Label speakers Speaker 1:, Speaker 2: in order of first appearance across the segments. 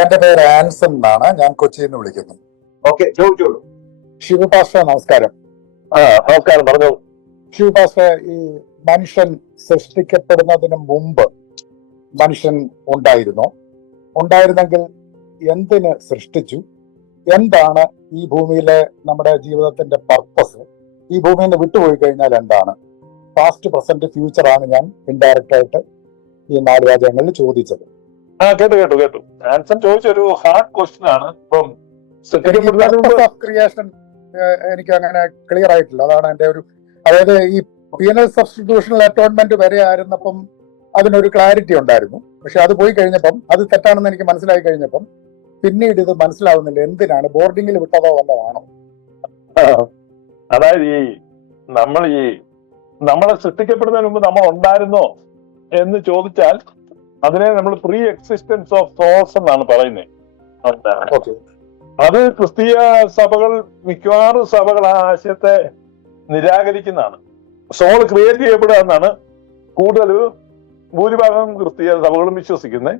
Speaker 1: എന്റെ പേര് ആൻസൺ എന്നാണ്. ഞാൻ കൊച്ചിയിൽ നിന്ന് വിളിക്കുന്നു.
Speaker 2: ഓക്കെ ചോദിച്ചോളൂ
Speaker 1: നമസ്കാരം.
Speaker 2: ആ നമസ്കാരം പറഞ്ഞു.
Speaker 1: ശിവപാസ്റ്റർ ഈ മനുഷ്യൻ സൃഷ്ടിക്കപ്പെടുന്നതിന് മുമ്പ് മനുഷ്യൻ ഉണ്ടായിരുന്നു. ഉണ്ടായിരുന്നെങ്കിൽ എന്തിന് സൃഷ്ടിച്ചു? എന്താണ് ഈ ഭൂമിയിലെ നമ്മുടെ ജീവിതത്തിന്റെ പർപ്പസ് ഈ ഭൂമിയിൽ നിന്ന് വിട്ടുപോയി കഴിഞ്ഞാൽ എന്താണ്? പാസ്റ്റ് പ്രസന്റ് ഫ്യൂച്ചർ ആണ് ഞാൻ ഇൻഡയറക്റ്റ് ആയിട്ട് ഈ നാല് രാജ്യങ്ങളിൽ ചോദിച്ചത്.
Speaker 2: ആ കേട്ടു കേട്ടു കേട്ടു. ആൻസൺ ചോദിച്ചൊരു ഹാർഡ് ക്വസ്റ്റ്യൻ ആണ്. ഇപ്പം
Speaker 1: ക്രിയേഷൻ എനിക്ക് അങ്ങനെ ക്ലിയർ ആയിട്ടില്ല. അതാണ് എന്റെ ഒരു അതായത് ഈ പീനൽ സബ്സ്റ്റിറ്റ്യൂഷണൽ അറ്റോൺമെന്റ് വരെ ആയിരുന്നപ്പം അതിനൊരു ക്ലാരിറ്റി ഉണ്ടായിരുന്നു. പക്ഷെ അത് പോയി കഴിഞ്ഞപ്പം അത് തെറ്റാണെന്ന് എനിക്ക് മനസ്സിലായി കഴിഞ്ഞപ്പം പിന്നീട് ഇത് മനസ്സിലാവുന്നില്ല. എന്തിനാണ്? ബോർഡിംഗിൽ വിട്ടതോ വല്ലതാണോ
Speaker 2: അതായത് ഈ നമ്മൾ ഈ നമ്മളെ സൃഷ്ടിക്കപ്പെടുന്നതിന് മുമ്പ് നമ്മൾ ഉണ്ടായിരുന്നോ എന്ന് ചോദിച്ചാൽ അതിനെ നമ്മൾ പ്രീ എക്സിസ്റ്റൻസ് ഓഫ് സോൾസ് എന്നാണ് പറയുന്നത്
Speaker 1: ഓക്കെ
Speaker 2: അത് ക്രിസ്തീയ സഭകൾ മിക്കവാറും സഭകൾ ആ ആശയത്തെ നിരാകരിക്കുന്നതാണ്. സോൾ ക്രിയേറ്റ് ചെയ്യപ്പെടുക എന്നാണ് കൂടുതൽ ഭൂരിഭാഗം ക്രിസ്തീയ സഭകളും വിശ്വസിക്കുന്നത്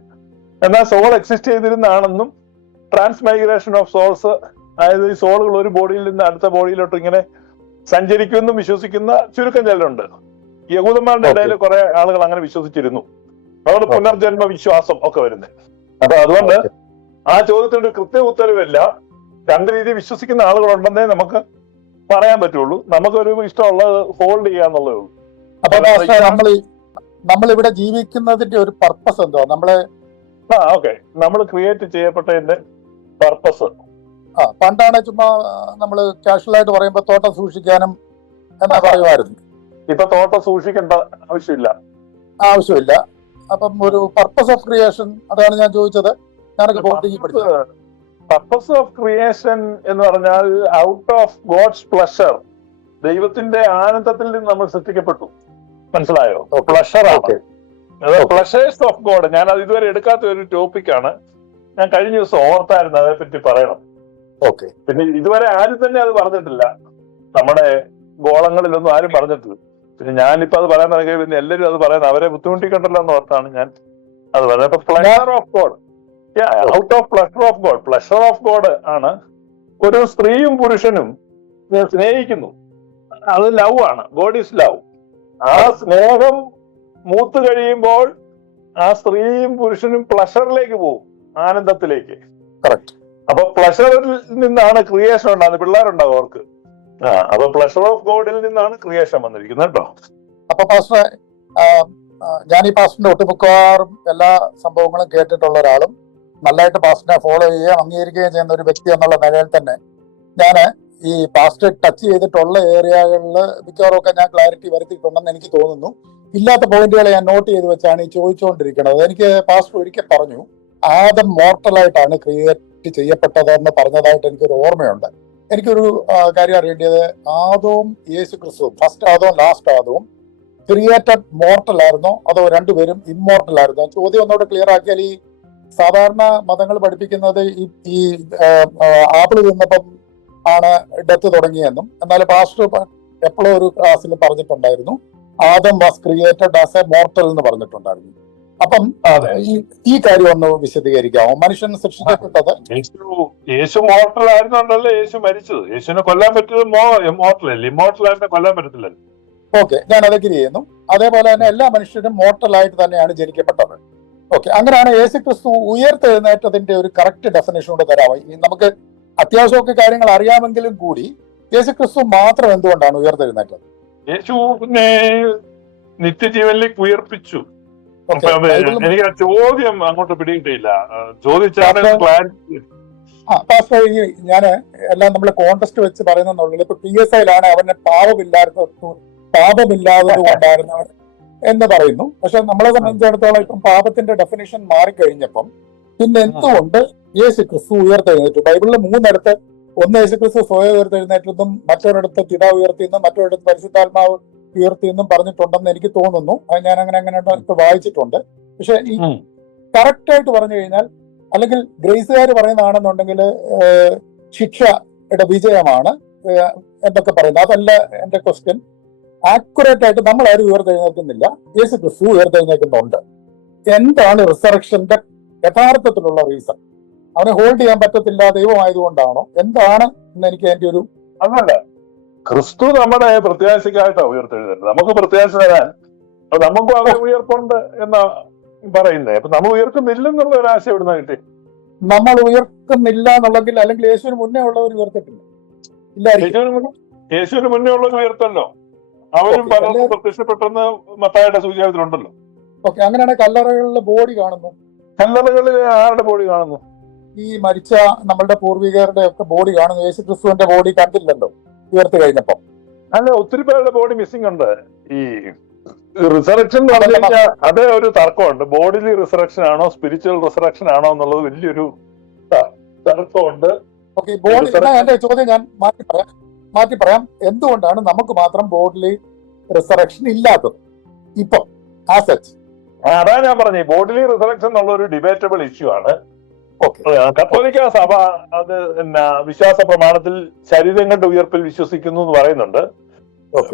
Speaker 2: എന്നാൽ സോൾ എക്സിസ്റ്റ് ചെയ്തിരുന്നാണെന്നും ട്രാൻസ് മൈഗ്രേഷൻ ഓഫ് സോൾസ് അതായത് ഈ സോളുകൾ ഒരു ബോഡിയിൽ നിന്ന് അടുത്ത ബോഡിയിലോട്ട് ഇങ്ങനെ സഞ്ചരിക്കുമെന്നും വിശ്വസിക്കുന്ന ചുരുക്കം ചിലരുണ്ട്. യഹൂദന്മാരുടെ. ഇടയിൽ കുറെ ആളുകൾ അങ്ങനെ വിശ്വസിച്ചിരുന്നു. അതുകൊണ്ട്. പുനർജന്മ വിശ്വാസം ഒക്കെ വരുന്നത് അപ്പൊ അതുകൊണ്ട് ആ ചോദ്യത്തിന് ഒരു കൃത്യ ഉത്തരവില്ല. രണ്ട് രീതി വിശ്വസിക്കുന്ന ആളുകളുണ്ടെന്നേ നമുക്ക് പറയാൻ പറ്റുള്ളൂ. നമുക്കൊരു ഇഷ്ടമുള്ളത് ഹോൾഡ് ചെയ്യാന്നുള്ളതേ ഉള്ളൂ.
Speaker 1: അപ്പൊ നമ്മൾ ഇവിടെ നമ്മളിവിടെ ജീവിക്കുന്നതിന്റെ ഒരു പർപ്പസ് എന്തോ നമ്മളെ
Speaker 2: ആ ഓക്കെ നമ്മൾ ക്രിയേറ്റ് ചെയ്യപ്പെട്ടതിന്റെ പർപ്പസ്
Speaker 1: ആ പണ്ടാണ് ചുമ്മാ നമ്മൾ കാഷ്വൽ ആയിട്ട് പറയുമ്പോൾ തോട്ടം സൂക്ഷിക്കാനും എന്നാ പറയുമായിരുന്നു.
Speaker 2: ഇപ്പൊ തോട്ടം സൂക്ഷിക്കേണ്ട ആവശ്യമില്ല.
Speaker 1: ആവശ്യമില്ല. അപ്പം ഒരു പർപ്പസ് ഓഫ് ക്രിയേഷൻ അതാണ് ഞാൻ ചോദിച്ചത്. ഞാനൊക്കെ പഠിച്ചത്.
Speaker 2: പർപ്പസ് ഓഫ് ക്രിയേഷൻ എന്ന് പറഞ്ഞാൽ ഔട്ട് ഓഫ് ഗോഡ്സ് പ്ലഷർ ദൈവത്തിന്റെ ആനന്ദത്തിൽ നിന്ന് നമ്മൾ സൃഷ്ടിക്കപ്പെട്ടു. മനസ്സിലായോ. പ്ലഷർ ആണ്. പ്ലഷേഴ്സ് ഓഫ് ഗോഡ് ഞാൻ അത് ഇതുവരെ എടുക്കാത്ത ഒരു ടോപ്പിക്കാണ് ഞാൻ കഴിഞ്ഞ ദിവസം ഓർത്തായിരുന്നു അതേപ്പറ്റി പറയണം.
Speaker 1: ഓക്കെ
Speaker 2: പിന്നെ ഇതുവരെ ആരും തന്നെ അത് പറഞ്ഞിട്ടില്ല. നമ്മുടെ ഗോളങ്ങളിലൊന്നും ആരും പറഞ്ഞിട്ടില്ല. പിന്നെ ഞാനിപ്പോ അത് പറയാൻ തുടങ്ങി പിന്നെ എല്ലാവരും അത് പറയുന്നത് അവരെ ബുദ്ധിമുട്ടിക്കണ്ടല്ലോ എന്ന് ഓർത്താണ് ഞാൻ. അത് പറയുന്നത് അപ്പൊ pleasure of God out of pleasure of God pleasure of God ആണ് ഒരു സ്ത്രീയും പുരുഷനും സ്നേഹിക്കുന്നു. അത് ലവ് ആണ്. ഗോഡ് ഈസ് ലവ് ആ സ്നേഹം മൂത്ത് കഴിയുമ്പോൾ ആ സ്ത്രീയും പുരുഷനും പ്ലഷറിലേക്ക് പോകും. ആനന്ദത്തിലേക്ക്. അപ്പൊ പ്ലഷറിൽ നിന്നാണ് ക്രിയേഷൻ ഉണ്ടാകുന്നത്. പിള്ളേരുണ്ടാവും അവർക്ക്. അപ്പൊ പ്ലഷർ ഓഫ് ഗോഡിൽ നിന്നാണ് ക്രിയേഷൻ വന്നിരിക്കുന്നത് കേട്ടോ.
Speaker 1: അപ്പൊ പാസ്റ്റർ ഞാൻ ഈ പാസ്റ്ററിന്റെ ഒട്ടുമിക്കവാറും എല്ലാ സംഭവങ്ങളും കേട്ടിട്ടുള്ള ഒരാളും നല്ലതായിട്ട് പാസ്റ്ററിനെ ഫോളോ ചെയ്യുകയും അംഗീകരിക്കുകയും ചെയ്യുന്ന ഒരു വ്യക്തി എന്നുള്ള നിലയിൽ തന്നെ ഞാൻ ഈ പാസ്റ്റർ ടച്ച് ചെയ്തിട്ടുള്ള ഏരിയകളിൽ മിക്കവാറും ഒക്കെ ഞാൻ ക്ലാരിറ്റി വരുത്തിയിട്ടുണ്ടെന്ന് എനിക്ക് തോന്നുന്നു. ഇല്ലാത്ത പോയിന്റുകൾ ഞാൻ നോട്ട് ചെയ്ത് വെച്ചാണ് ഈ ചോദിച്ചുകൊണ്ടിരിക്കുന്നത്. എനിക്ക് പാസ്റ്റർ ഒരിക്കൽ പറഞ്ഞു ആദം മോർട്ടലായിട്ടാണ് ക്രിയേറ്റ് ചെയ്യപ്പെട്ടത് എന്ന് പറഞ്ഞതായിട്ട് എനിക്കൊരു ഓർമ്മയുണ്ട്. എനിക്കൊരു കാര്യം അറിയേണ്ടത്. ആദവും യേശു ക്രിസ്തുവും ഫസ്റ്റ് ആദവും ലാസ്റ്റ് ആദവും ക്രിയേറ്റഡ് മോർട്ടൽ ആയിരുന്നോ. അതോ രണ്ടുപേരും ഇമ്മോർട്ടൽ ആയിരുന്നോ. ചോദ്യം ഒന്നുകൂടെ ക്ലിയർ ആക്കിയാൽ ഈ സാധാരണ മതങ്ങൾ പഠിപ്പിക്കുന്നത് ഈ ഈ ആപ്പിൾ തിന്നപ്പം ആണ് ഡെത്ത് തുടങ്ങിയെന്നും. എന്നാൽ പാസ്റ്റർ എപ്പോഴും ഒരു ക്ലാസ്സിൽ പറഞ്ഞിട്ടുണ്ടായിരുന്നു. Adam was created as a mortal എന്ന് പറഞ്ഞിട്ടുണ്ടായിരുന്നു. അപ്പം ഈ കാര്യം ഒന്ന് വിശദീകരിക്കാമോ? മനുഷ്യൻ സൃഷ്ടിക്കപ്പെട്ടത്?
Speaker 2: യേശു യേശു മോർട്ടൽ ആയിരുന്നുണ്ടല്ലോ യേശു മരിച്ചത്? യേശുവിനെ കൊല്ലാൻ പറ്റിയത് മോർട്ടൽ അല്ലേ? ആയിട്ട് കൊല്ലാൻ പറ്റത്തില്ല
Speaker 1: ഓക്കെ ഞാൻ അത് agree ചെയ്യുന്നു. അതേപോലെ തന്നെ എല്ലാ മനുഷ്യരും മോർട്ടൽ ആയിട്ട് തന്നെയാണ് ജനിക്കപ്പെട്ടത്. ഓക്കെ അങ്ങനെയാണ് യേശു ക്രിസ്തു ഉയർത്തെഴുന്നേറ്റതിന്റെ ഒരു കറക്റ്റ് ഡെഫിനേഷൻ കൂടെ തരാമോ? നമുക്ക് അത്യാവശ്യമൊക്കെ കാര്യങ്ങൾ അറിയാമെങ്കിലും കൂടി യേശു ക്രിസ്തു മാത്രം എന്തുകൊണ്ടാണ് ഉയർത്തെഴുന്നേറ്റത്?
Speaker 2: യേശുവിനെ നിത്യജീവനിലേക്ക് ഉയർപ്പിച്ചു. എനിക്ക് ആ ചോദ്യം അങ്ങോട്ട് പിടികിട്ടിയില്ല. ചോദിച്ചാണ് ക്ലാരിറ്റി
Speaker 1: ഞാൻ എല്ലാം നമ്മൾ കോണ്ടസ്റ്റ് വെച്ച് പറയുന്നുള്ളൂ ഇപ്പൊ പി എസ് ഐയിലാണ് അവന് പാപമില്ലാത്ത പാപമില്ലാത്തത് കൊണ്ടായിരുന്നു അവൻ എന്ന് പറയുന്നു. പക്ഷെ നമ്മളെ സംബന്ധിച്ചിടത്തോളം ഇപ്പം പാപത്തിന്റെ ഡെഫിനേഷൻ മാറിക്കഴിഞ്ഞപ്പം പിന്നെ എന്തുകൊണ്ട് യേശു ക്രിസ്തു ഉയർത്തെഴുന്നേറ്റു? ബൈബിളിലെ മൂന്നിടത്ത് ഒന്ന് യേശു ക്രിസ്തു സ്വയം ഉയർത്തെഴുന്നേറ്റതും മറ്റൊരിടത്ത് പിതാവ് ഉയർത്തിയെന്നും മറ്റൊരിടത്ത് പരിശുദ്ധാത്മാവ് ഉയർത്തിയെന്നും പറഞ്ഞിട്ടുണ്ടെന്ന് എനിക്ക് തോന്നുന്നു. അത് ഞാൻ അങ്ങനെ അങ്ങനെ ഇപ്പൊ വായിച്ചിട്ടുണ്ട്. പക്ഷെ ഈ
Speaker 2: കറക്റ്റായിട്ട്
Speaker 1: കറക്റ്റ് ആയിട്ട് പറഞ്ഞു കഴിഞ്ഞാൽ അല്ലെങ്കിൽ ഗ്രേസുകാർ പറയുന്നതാണെന്നുണ്ടെങ്കിൽ ശിക്ഷയുടെ വിജയമാണ് എന്തൊക്കെ എന്നൊക്കെ പറയുന്നത്. അതല്ല എന്റെ ക്വസ്റ്റ്യൻ. ആക്യുറേറ്റ് ആയിട്ട് നമ്മൾ ആരും ഉയർത്തെഴുന്നേൽക്കുന്നില്ല. യേശു ക്രിസ്തു ഉയർത്തെഴുന്നേൽക്കുന്നുണ്ട്. എന്താണ് റിസറക്ഷന്റെ യഥാർത്ഥത്തിലുള്ള റീസൺ അവനെ ഹോൾഡ് ചെയ്യാൻ പറ്റത്തില്ല ദൈവമായതുകൊണ്ടാണോ? എന്താണ് എന്ന് എനിക്ക് അതിന്റെ ഒരു
Speaker 2: അതല്ല ക്രിസ്തു നമ്മുടെ പ്രത്യാശക്കായിട്ടാണ് ഉയർത്തെഴുതേണ്ടത് നമുക്ക് പ്രത്യാശ തരാൻ നമുക്കും അവിടെ ഉയർപ്പുണ്ട് എന്നാ പറയുന്നേ. അപ്പൊ നമ്മൾ ഉയർക്കുന്നില്ലെന്നുള്ള ഒരു ആശയം ഇവിടുന്ന് കിട്ടി?
Speaker 1: നമ്മൾ ഉയർത്തുന്നില്ല എന്നുള്ളെങ്കിൽ അല്ലെങ്കിൽ യേശുവിന് മുന്നേ ഉള്ളവർ ഉയർത്തിട്ടില്ല.
Speaker 2: യേശുവിന് മുന്നേ ഉള്ളവർ ഉയർത്തല്ലോ. അവരും പലർക്കും പ്രത്യക്ഷപ്പെട്ടെന്ന് മത്തായുടെ സൂചനത്തിലുണ്ടല്ലോ
Speaker 1: ഓക്കെ അങ്ങനെയാണെങ്കിൽ കല്ലറകളിലെ ബോഡി കാണുന്നു.
Speaker 2: കല്ലറകളിൽ ആരുടെ ബോഡി കാണുന്നു?
Speaker 1: ഈ മരിച്ച നമ്മളുടെ പൂർവികരുടെ ഒക്കെ ബോഡി കാണുന്നു. യേശു ക്രിസ്തുവിന്റെ ബോഡി കണ്ടില്ലല്ലോ. ഉയർത്തി കഴിഞ്ഞപ്പോ.
Speaker 2: അല്ല ഒത്തിരി പേരുടെ ബോഡി മിസ്സിംഗ് ഉണ്ട്. ഈ റിസറക്ഷൻ പറഞ്ഞു കഴിഞ്ഞാൽ അത് ഒരു തർക്കമുണ്ട്. ബോഡിലി റിസറക്ഷൻ ആണോ സ്പിരിച്വൽ റിസറക്ഷൻ ആണോ എന്നുള്ളത് വലിയൊരു തർക്കമുണ്ട്.
Speaker 1: Okay body
Speaker 2: Resurrection.
Speaker 1: എന്റെ ചോദ്യം ഞാൻ മാറ്റി പറയാം. മാറ്റി പറയാം. എന്തുകൊണ്ടാണ് നമുക്ക് മാത്രം ബോഡിലി റിസറക്ഷൻ ഇല്ലാത്തത്? ഇപ്പൊ ആ സച്ച്
Speaker 2: അതാ ഞാൻ പറഞ്ഞേ ബോഡിലി റിസറക്ഷൻ എന്നുള്ള ഒരു ഡിബേറ്റബിൾ ഇഷ്യൂ ആണ്. കത്തോലിക്ക സഭ അത് എന്നാ വിശ്വാസ പ്രമാണത്തിൽ ശരീരങ്ങളുടെ ഉയർപ്പിൽ വിശ്വസിക്കുന്നു എന്ന് പറയുന്നുണ്ട്.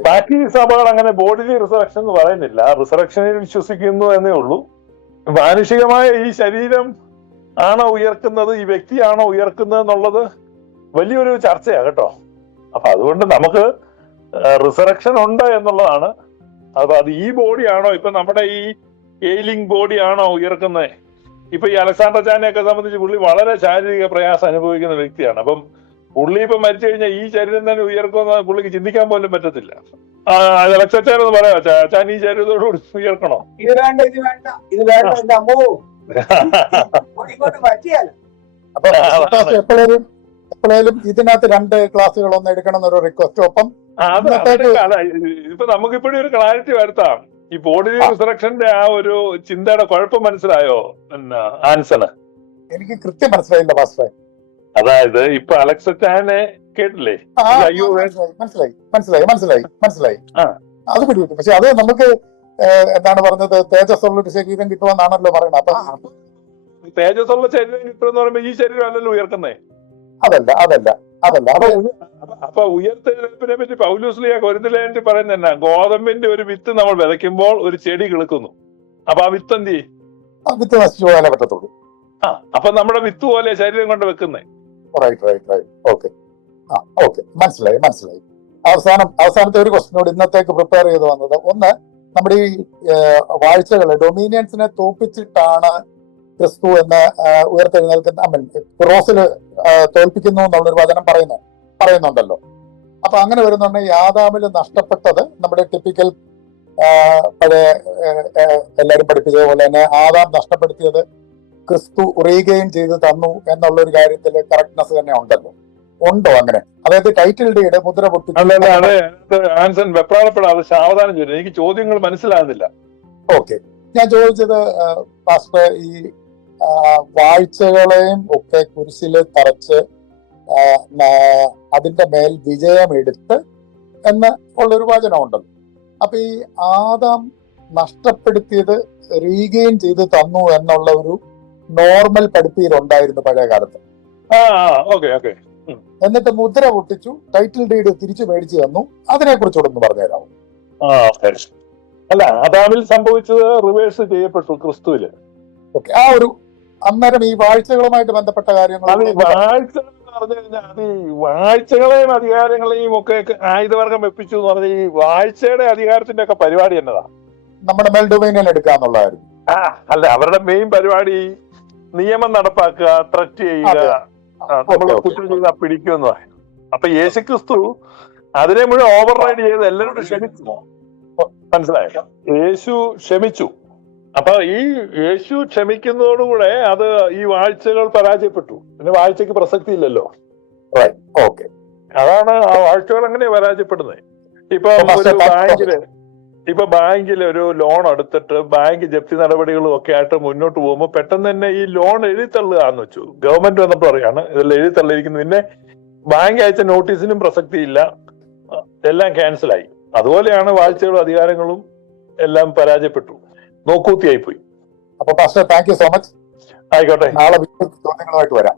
Speaker 2: ബാക്കി സഭകൾ അങ്ങനെ ബോഡിലി റിസറക്ഷൻ എന്ന് പറയുന്നില്ല. റിസറക്ഷനിൽ വിശ്വസിക്കുന്നു എന്നേ ഉള്ളൂ. മാനുഷികമായ ഈ ശരീരം ആണോ ഉയർക്കുന്നത് ഈ വ്യക്തിയാണോ ഉയർക്കുന്നത് എന്നുള്ളത് വലിയൊരു ചർച്ചയാണ് കേട്ടോ. അപ്പൊ അതുകൊണ്ട് നമുക്ക് റിസറക്ഷൻ ഉണ്ട് എന്നുള്ളതാണ്. അപ്പൊ അത് ഈ ബോഡിയാണോ ഇപ്പൊ നമ്മുടെ ഈ എയിലിംഗ് ബോഡിയാണോ ഉയർക്കുന്നത് ഇപ്പൊ ഈ അലക്സാണ്ടർ ചാനെയൊക്കെ സംബന്ധിച്ച് പുള്ളി വളരെ ശാരീരിക പ്രയാസം അനുഭവിക്കുന്ന വ്യക്തിയാണ്. അപ്പം പുള്ളി ഇപ്പൊ മരിച്ചു കഴിഞ്ഞാൽ ഈ ശരീരം തന്നെ ഉയർക്കുമെന്ന് പുള്ളിക്ക് ചിന്തിക്കാൻ പോലും പറ്റത്തില്ല. അലക്സാണ്ടർ അലക്സാച്ചാരെന്ന് പറയാ. ചാൻ ഈ ശരീരത്തോട് ഉയർക്കണോ?
Speaker 3: ഇത് വേണ്ട ഇത് വേണ്ട ഇത് വേണ്ട എന്റെ അമ്മോ ഇങ്ങോട്ട് പറ്റിയാൽ
Speaker 1: അപ്പൊ എപ്പോഴേലും എപ്പോഴേലും ഇതിനകത്ത് രണ്ട് ക്ലാസ്സുകൾ ഒന്ന് എടുക്കണം എന്നൊരു റിക്വസ്റ്റ് ഒപ്പം ഇപ്പൊ
Speaker 2: നമുക്ക് ഇപ്പോഴും ഇപ്പൊ നമുക്കിപ്പോഴും ഒരു ക്ലാരിറ്റി വരുത്താം. ഈ ബോഡി റിസറക്ഷന്റെ ആ. ഒരു ചിന്തയുടെ കുഴപ്പം മനസ്സിലായോ? ആൻസണ്.
Speaker 1: എനിക്ക് കൃത്യം മനസ്സിലായില്ല പാസ്റ്ററെ
Speaker 2: അതായത് ഇപ്പൊ അലക്സച്ചാനെ കേട്ടില്ലേ?
Speaker 1: ആ,
Speaker 2: അയ്യോ
Speaker 1: മനസ്സിലായി മനസ്സിലായി മനസ്സിലായി മനസ്സിലായി. അത് പിടിപെട്ടു. പക്ഷെ അത് നമുക്ക് എന്താണ് പറഞ്ഞത്? തേജസ്സുള്ള ശരീരം കിട്ടുമെന്നാണല്ലോ പറയുന്നത്. അപ്പൊ
Speaker 2: തേജസ്സുള്ള ശരീരം കിട്ടുമെന്ന് പറയുമ്പോ ഈ ശരീരം അല്ലല്ലോ ഉയർക്കുന്നേ.
Speaker 1: അതല്ല അതല്ല. അതല്ല.
Speaker 2: അപ്പൊ- ഉയർത്തെഴുന്നേൽപ്പിനെ പറ്റി പൗലൂസ്ലിയ കൊരിന്തിലേണ്ടി പറയുന്ന എന്നാ? ഗോതമ്പിന്റെ ഒരു വിത്ത് നമ്മൾ വിതയ്ക്കുമ്പോൾ ഒരു ചെടി കിളുക്കുന്നു. അപ്പൊ ആ വിത്ത് എന്ത് ചെയ്യും?
Speaker 1: ആ വിത്ത് നശിച്ചു പോകാനേ പറ്റത്തുള്ളൂ.
Speaker 2: ആ അപ്പൊ നമ്മുടെ വിത്ത് പോലെ ശരീരം കൊണ്ട് വെക്കുന്നേ.
Speaker 1: റൈറ്റ് റൈറ്റ് റൈറ്റ് ഓക്കെ ആ ഓക്കെ മനസ്സിലായി മനസ്സിലായി. അവസാനം അവസാനത്തെ ഒരു ക്വസ്റ്റിനോട് ഇന്നത്തേക്ക് പ്രിപ്പയർ ചെയ്ത് വന്നത്. ഒന്ന് നമ്മുടെ ഈ വാഴ്ചകൾ ഡൊമീനിയൻസിനെ തോപ്പിച്ചിട്ടാണ് ക്രിസ്തു എന്ന് ഉയർത്തെഴുന്നേൽക്കുന്ന അമ്മൻ മീൻ ക്രോസിൽ തോൽപ്പിക്കുന്നു എന്നുള്ളൊരു വചനം പറയുന്നു പറയുന്നുണ്ടല്ലോ. അപ്പൊ അങ്ങനെ വരുന്നുണ്ട് യാദാമിൽ നഷ്ടപ്പെട്ടത് നമ്മുടെ ടിപ്പിക്കൽ പഴയ എല്ലാവരും പഠിപ്പിച്ചത് പോലെ പഠിപ്പിച്ചതുപോലെ തന്നെ ആദാം നഷ്ടപ്പെടുത്തിയത് ക്രിസ്തു റീഗെയിൻ ചെയ്ത് തന്നു എന്നുള്ള ഒരു കാര്യത്തിൽ കറക്റ്റ്നെസ് തന്നെ ഉണ്ടല്ലോ. ഉണ്ടോ അങ്ങനെ? അതായത് ടൈറ്റിൽ ഡീഡ് മുദ്ര
Speaker 2: പൊട്ടി ആൻസൺ വെപ്രാളപ്പെടാതെ സാവധാനം ചോദിച്ചു. എനിക്ക് ചോദ്യങ്ങൾ മനസ്സിലാകുന്നില്ല.
Speaker 1: ഓക്കെ ഞാൻ ചോദിച്ചത് പാസ്റ്റർ ഈ വാഴ്ചകളെയും ഒക്കെ കുരിശിൽ തറച്ച് അതിന്റെ മേൽ വിജയമെടുത്ത് എന്ന് ഉള്ളൊരു വചനമുണ്ടല്ലോ അപ്പൊ ഈ ആദാം നഷ്ടപ്പെടുത്തിയത് റീഗെയിൻ ചെയ്ത് തന്നു എന്നുള്ള ഒരു നോർമൽ പഠിപ്പീരുണ്ടായിരുന്നു പഴയ കാലത്ത് എന്നിട്ട് മുദ്ര പൊട്ടിച്ചു ടൈറ്റിൽ ഡീഡ് തിരിച്ചു മേടിച്ചു തന്നു അതിനെ കുറിച്ചോടൊന്ന് പറഞ്ഞുതരാമോ
Speaker 2: അല്ല ആദാമിൽ സംഭവിച്ചത് റിവേഴ്സ് ചെയ്യപ്പെട്ടു ക്രിസ്തുവിൽ.
Speaker 1: ഓക്കെ ആ ഒരു അന്നേരം ഈ വാഴ്ചകളുമായിട്ട് ബന്ധപ്പെട്ട കാര്യങ്ങൾ
Speaker 2: പറഞ്ഞു കഴിഞ്ഞാൽ അത് ഈ വാഴ്ചകളെയും അധികാരങ്ങളെയും ഒക്കെ ആയുധവർഗം വെപ്പിച്ചു എന്ന് പറഞ്ഞ ഈ വാഴ്ചയുടെ അധികാരത്തിന്റെ ഒക്കെ പരിപാടി എന്നതാ?
Speaker 1: നമ്മുടെ മെൽഡൊമൈനിൽ എടുക്കാന്നുള്ളതായിരുന്നു.
Speaker 2: ആ അല്ല അവരുടെ മെയിൻ പരിപാടി നിയമം നടപ്പാക്കുക ത്രറ്റ് ചെയ്യുക
Speaker 1: നമ്മളെ
Speaker 2: നമ്മൾ. കുറ്റം ചെയ്താൽ പിടിക്കുമെന്ന് പറയും. അപ്പൊ യേശുക്രിസ്തു അതിനെ മുഴുവൻ ഓവർ റൈഡ് ചെയ്ത് എല്ലാവരോടും ക്ഷമിച്ചു? മനസ്സിലായോ? യേശു ക്ഷമിച്ചു. അപ്പൊ ഈ യേശു ക്ഷമിക്കുന്നതോടുകൂടെ അത് ഈ വാഴ്ചകൾ പരാജയപ്പെട്ടു. പിന്നെ വാഴ്ചക്ക് പ്രസക്തി ഇല്ലല്ലോ
Speaker 1: ഓക്കെ
Speaker 2: അതാണ് ആ വാഴ്ചകൾ അങ്ങനെ പരാജയപ്പെടുന്നത്? ഇപ്പൊ ഒരു ബാങ്കിൽ ഇപ്പൊ ബാങ്കിൽ ഒരു ലോൺ എടുത്തിട്ട് ബാങ്ക് ജപ്തി നടപടികളും ഒക്കെ ആയിട്ട് മുന്നോട്ട് പോകുമ്പോൾ പെട്ടെന്ന് തന്നെ ഈ ലോൺ എഴുതിത്തള്ളുകയെന്ന് വെച്ചു. ഗവൺമെന്റ് വന്നിട്ട് പറയാണ് ഇതെല്ലാം എഴുതിത്തള്ളിയിരിക്കുന്നു. പിന്നെ ബാങ്ക് അയച്ച നോട്ടീസിനും പ്രസക്തിയില്ല. എല്ലാം ക്യാൻസലായി അതുപോലെയാണ് വാഴ്ചകളും അധികാരങ്ങളും എല്ലാം പരാജയപ്പെട്ടു. നോക്കൂത്തിയായി പോയി
Speaker 1: അപ്പൊ pastor thank you so much
Speaker 2: ആയിക്കോട്ടെ.
Speaker 1: നാളെ ചോദ്യങ്ങളുമായിട്ട് വരാം.